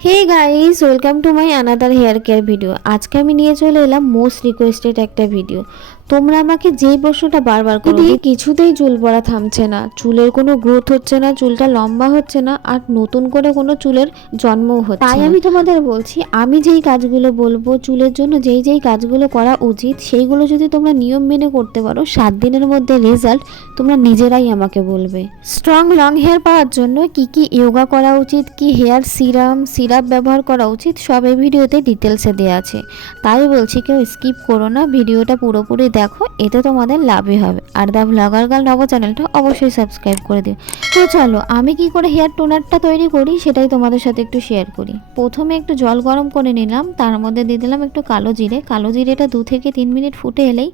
Hey guys welcome to my another hair care video আজকে আমি নিয়ে চলে এলাম মোস্ট রিকোয়েস্টেড একটা ভিডিও তোমরা আমাকে যেই প্রশ্নটা বারবার করো দিদি কিছুতেই চুল পড়া থামছে না চুলের কোনো গ্রোথ হচ্ছে না চুলটা লম্বা হচ্ছে না আর নতুন করে কোনো চুলের জন্মও হচ্ছে তাই আমি তোমাদের বলছি আমি যেই কাজগুলো বলব চুলের জন্য যেই যেই কাজগুলো করা উচিত সেইগুলো যদি তোমরা নিয়ম মেনে করতে পারো সাত দিনের মধ্যে রেজাল্ট তোমরা নিজেরাই আমাকে বলবে। স্ট্রং লং হেয়ার পাওয়ার জন্য কি কি ইয়োগা করা উচিত কি হেয়ার সিরাম সিরাপ ব্যবহার করা উচিত সব এই ভিডিওতে ডিটেলসে দেওয়া আছে। তাই বলছি কেউ স্কিপ করো না ভিডিওটা পুরোপুরি দেখো, এতে তোমাদের লাভই হবে। আর দ্য ব্লগার গার্ল নব চ্যানেলটা অবশ্যই সাবস্ক্রাইব করে দিও। তো চলো, আমি কি করে হেয়ার টোনারটা তৈরি করি সেটাই তোমাদের সাথে একটু শেয়ার করি। প্রথমে একটু জল গরম করে নিলাম, তার মধ্যে দিয়ে দিলাম একটু কালো জিরে। কালো জিরেটা দু থেকে তিন মিনিট ফুটে এলেই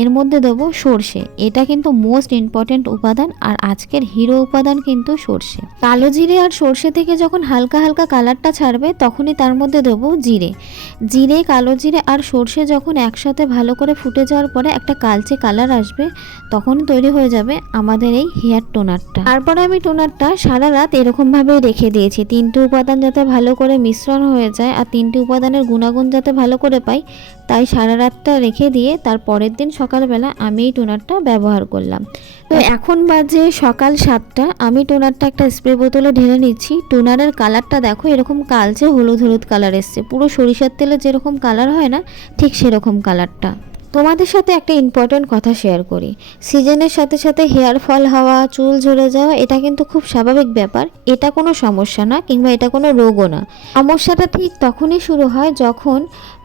এর মধ্যে দেবো সর্ষে। এটা কিন্তু মোস্ট ইম্পর্ট্যান্ট উপাদান, আর আজকের হিরো উপাদান কিন্তু সর্ষে। কালো জিরে আর সর্ষে থেকে যখন হালকা হালকা কালারটা ছাড়বে, তখনই তার মধ্যে দেবো জিরে। জিরে, কালো জিরে আর সর্ষে যখন একসাথে ভালো করে ফুটে যাওয়ার পরে একটা কালচে কালার আসবে তখন তৈরি হয়ে যাবে আমাদের এই হেয়ার টোনারটা। তারপরে আমি টোনারটা সারা রাত এরকমভাবেই রেখে দিয়েছি। তিনটি উপাদান যাতে ভালো করে মিশ্রণ হয়ে যায় আর তিনটি উপাদানের গুণাগুণ যাতে ভালো করে পাই, তাই সারা রাতটা রেখে দিয়ে তার পরের দিন সকালবেলা আমি এই টোনারটা ব্যবহার করলাম। তো এখন বাজে সকাল সাতটা, আমি টোনারটা একটা স্প্রে বোতলে ঢেলে নিচ্ছি। টোনারের কালারটা দেখো, এরকম কালচে হলুদ হলুদ কালার এসছে। পুরো সরিষার তেলে যেরকম কালার হয় না, ঠিক সেরকম কালারটা। তোমাদের সাথে একটা ইম্পর্ট্যান্ট কথা শেয়ার করি। সিজনের সাথে সাথে হেয়ার ফল হওয়া, চুল ঝরে যাওয়া, এটা কিন্তু খুব স্বাভাবিক ব্যাপার। এটা কোনো সমস্যা না কিংবা এটা কোনো রোগও না। সমস্যাটা ঠিক তখনই শুরু হয় যখন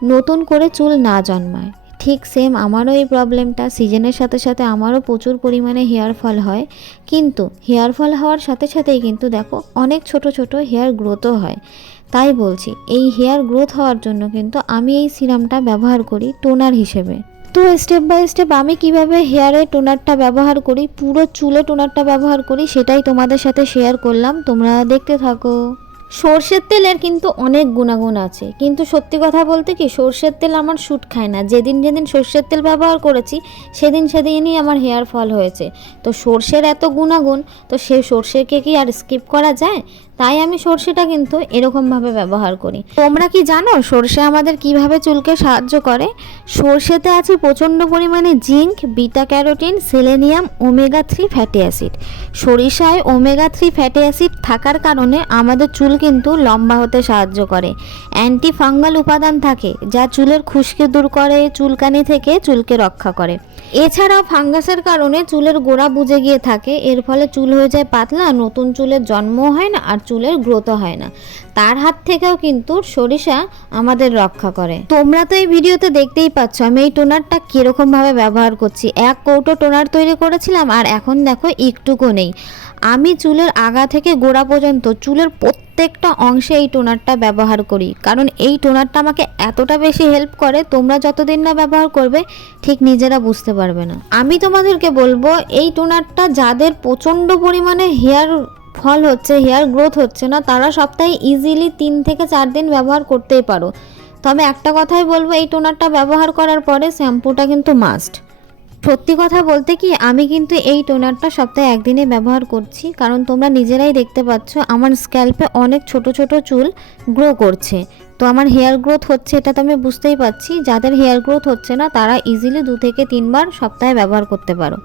নতুন করে চুল না জন্মায়। ঠিক সেম আমারও এই প্রবলেমটা সিজনের সাথে সাথে আমারও প্রচুর পরিমাণে হেয়ার ফল হয়। কিন্তু হেয়ার ফল হওয়ার সাথে সাথেই কিন্তু দেখো অনেক ছোট ছোট হেয়ার গ্রোথও হয়। তাই বলছি, এই হেয়ার গ্রোথ হওয়ার জন্য কিন্তু আমি এই সিরামটা ব্যবহার করি টোনার হিসেবে। তো স্টেপ বাই স্টেপ আমি কীভাবে হেয়ারে টোনারটা ব্যবহার করি, পুরো চুলে টোনারটা ব্যবহার করি, সেটাই তোমাদের সাথে শেয়ার করলাম। তোমরা দেখতে থাকো। সর্ষের তেলের কিন্তু অনেক গুণাগুণ আছে। কিন্তু সত্যি কথা বলতে কি, সর্ষের তেল আমার শ্যুট খায় না। যেদিন যেদিন সর্ষের তেল ব্যবহার করেছি, সেদিন সেদিনই আমার হেয়ার ফল হয়েছে। তো সর্ষের এত গুণাগুণ, তো সে সর্ষেকে কি আর স্কিপ করা যায়? তাই আমি সর্ষেটা কিন্তু এরকমভাবে ব্যবহার করি। তোমরা কি জানো সর্ষে আমাদের কীভাবে চুলকে সাহায্য করে? সর্ষেতে আছে প্রচণ্ড পরিমাণে zinc, beta carotene, selenium, omega three fatty acid. সরিষায় omega three fatty acid থাকার কারণে আমাদের চুল কিন্তু লম্বা হতে সাহায্য করে। অ্যান্টি ফাঙ্গাল উপাদান থাকে যা চুলের খুশকি দূর করে, চুলকানি থেকে চুলকে রক্ষা করে। এছাড়াও ফাঙ্গাসের কারণে চুলের গোড়া বুজে গিয়ে থাকে। এর ফলে চুল হয়ে যায় পাতলা, নতুন চুলের জন্মও হয় না আর চুলের গ্রোথও হয় না। তার হাত থেকেও কিন্তু সরিষা আমাদের রক্ষা করে। তোমরা তো এই ভিডিওতে দেখতেই পাচ্ছ আমি এই টোনারটা কীরকমভাবে ব্যবহার করছি। এক কৌটো টোনার তৈরি করেছিলাম আর এখন দেখো একটুকু নেই। আমি চুলের আগা থেকে গোড়া পর্যন্ত চুলের প্রত্যেকটা অংশে এই টোনারটা ব্যবহার করি। কারণ এই টোনারটা আমাকে এতটা বেশি হেল্প করে, তোমরা যতদিন না ব্যবহার করবে, ঠিক নিজেরা বুঝতে পারবে না। আমি তোমাদেরকে বলব, এই টোনারটা যাদের প্রচণ্ড পরিমাণে হেয়ার ফল হচ্ছে হেয়ার গ্রোথ হচ্ছে না, তারা সপ্তাহে ইজিলি তিন থেকে চার দিন ব্যবহার করতেই পারো। তবে একটা কথাই বলব, এই টোনারটা ব্যবহার করার পরে শ্যাম্পুটা কিন্তু মাস্ট সত্যি কথা বলতে কি, আমি কিন্তু এই টোনারটা সপ্তাহে একদিনে ব্যবহার করছি, কারণ তোমরা নিজেরাই দেখতে পাচ্ছ আমার স্ক্যাল্পে অনেক ছোট ছোট চুল গ্রো করছে। তো আমার হেয়ার গ্রোথ হচ্ছে এটা তো আমি বুঝতেই পারছি, যাদের হেয়ার গ্রোথ হচ্ছে না, তারা ইজিলি দু থেকে তিনবার সপ্তাহে ব্যবহার করতে পারো।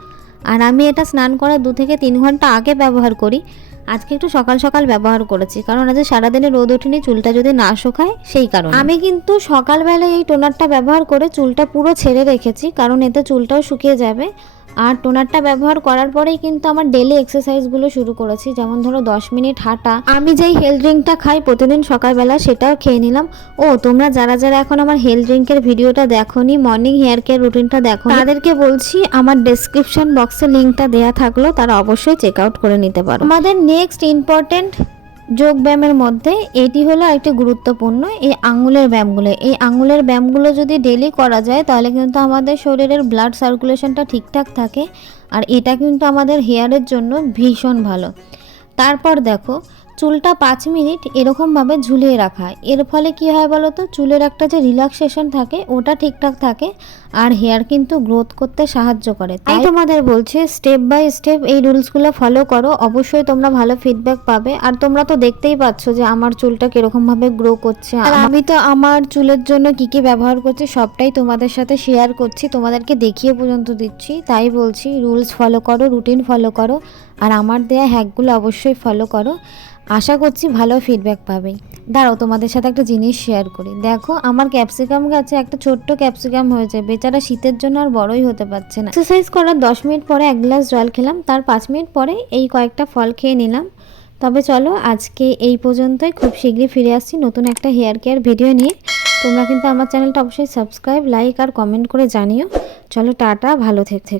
আর আমি এটা স্নান করার দু থেকে তিন ঘণ্টা আগে ব্যবহার করি। আজকে একটু সকাল সকাল ব্যবহার করেছি, কারণ আজ সারাদিনে রোদ ওঠেনি, চুলটা যদি না শুকায়, সেই কারণে। আমি কিন্তু সকালবেলায় এই টোনারটা ব্যবহার করে চুলটা পুরো ছেড়ে রেখেছি, কারণ এতে চুলটাও শুকিয়ে যাবে। আর টোনারটা ব্যবহার করার পরেই কিন্তু আমার ডেলি এক্সারসাইজগুলো শুরু করেছি। যেমন ধরো দশ মিনিট হাঁটা। আমি যেই হেলথ ড্রিঙ্কটা খাই প্রতিদিন সকালবেলা সেটাও খেয়ে নিলাম। ও, তোমরা যারা যারা এখন আমার হেলথ ড্রিঙ্কের ভিডিওটা দেখো নি মর্নিং হেয়ার কেয়ার রুটিনটা দেখো তাদেরকে বলছি আমার ডেসক্রিপশন বক্সে লিঙ্কটা দেয়া থাকল, তারা অবশ্যই চেক আউট করে নিতে পারো। আমাদের নেক্সট ইম্পর্টেন্ট যোগ ব্যায়ামের মধ্যে এটি হলো একটি গুরুত্বপূর্ণ, এই আঙুলের ব্যায়ামগুলো। এই আঙুলের ব্যায়ামগুলো যদি ডেলি করা যায়, তাহলে কিন্তু আমাদের শরীরের ব্লাড সার্কুলেশনটা ঠিকঠাক থাকে, আর এটা কিন্তু আমাদের হেয়ারের জন্য ভীষণ ভালো। তারপর দেখো চুলটা পাঁচ মিনিট এরকমভাবে ঝুলিয়ে রাখা। এর ফলে কি হয় বলো তো? চুলের একটা যে রিল্যাক্সেশন থাকে, ওটা ঠিকঠাক থাকে আর হেয়ার কিন্তু গ্রোথ করতে সাহায্য করে। তাই তোমাদের বলছে স্টেপ বাই স্টেপ এই রুলসগুলো ফলো করো। অবশ্যই তোমরা ভালো ফিডব্যাক পাবে। আর তোমরা তো দেখতেই পাচ্ছ যে আমার চুলটা কিরকমভাবে গ্রো করছে। আর আমি তো আমার চুলের জন্য কি কি ব্যবহার করছি, সবটাই তোমাদের সাথে শেয়ার করছি, তোমাদেরকে দেখিয়ে পর্যন্ত দিচ্ছি। তাই বলছি রুলস ফলো করো রুটিন ফলো করো। আর আমার দেয়া হ্যাকগুলো অবশ্যই ফলো করো। আশা করছি ভালো ফিডব্যাক পাবে। দাঁড়াও, তোমাদের সাথে একটা জিনিস শেয়ার করি। দেখো, আমার ক্যাপসিকাম গাছে একটা ছোট্ট ক্যাপসিকাম হয়েছে। বেচারা শীতের জন্য আর বড়ই হতে পারছে না। এক্সারসাইজ করার দশ মিনিট পরে এক গ্লাস জল খেলাম। তার পাঁচ মিনিট পরে এই কয়েকটা ফল খেয়ে নিলাম। তবে চলো, আজকে এই পর্যন্তই। খুব শীঘ্রই ফিরে আসছি নতুন একটা হেয়ার কেয়ার ভিডিও নিয়ে। তোমরা কিন্তু আমার চ্যানেলটা অবশ্যই সাবস্ক্রাইব লাইক আর কমেন্ট করে জানিও। চলো, টাটা, ভালো থেকে।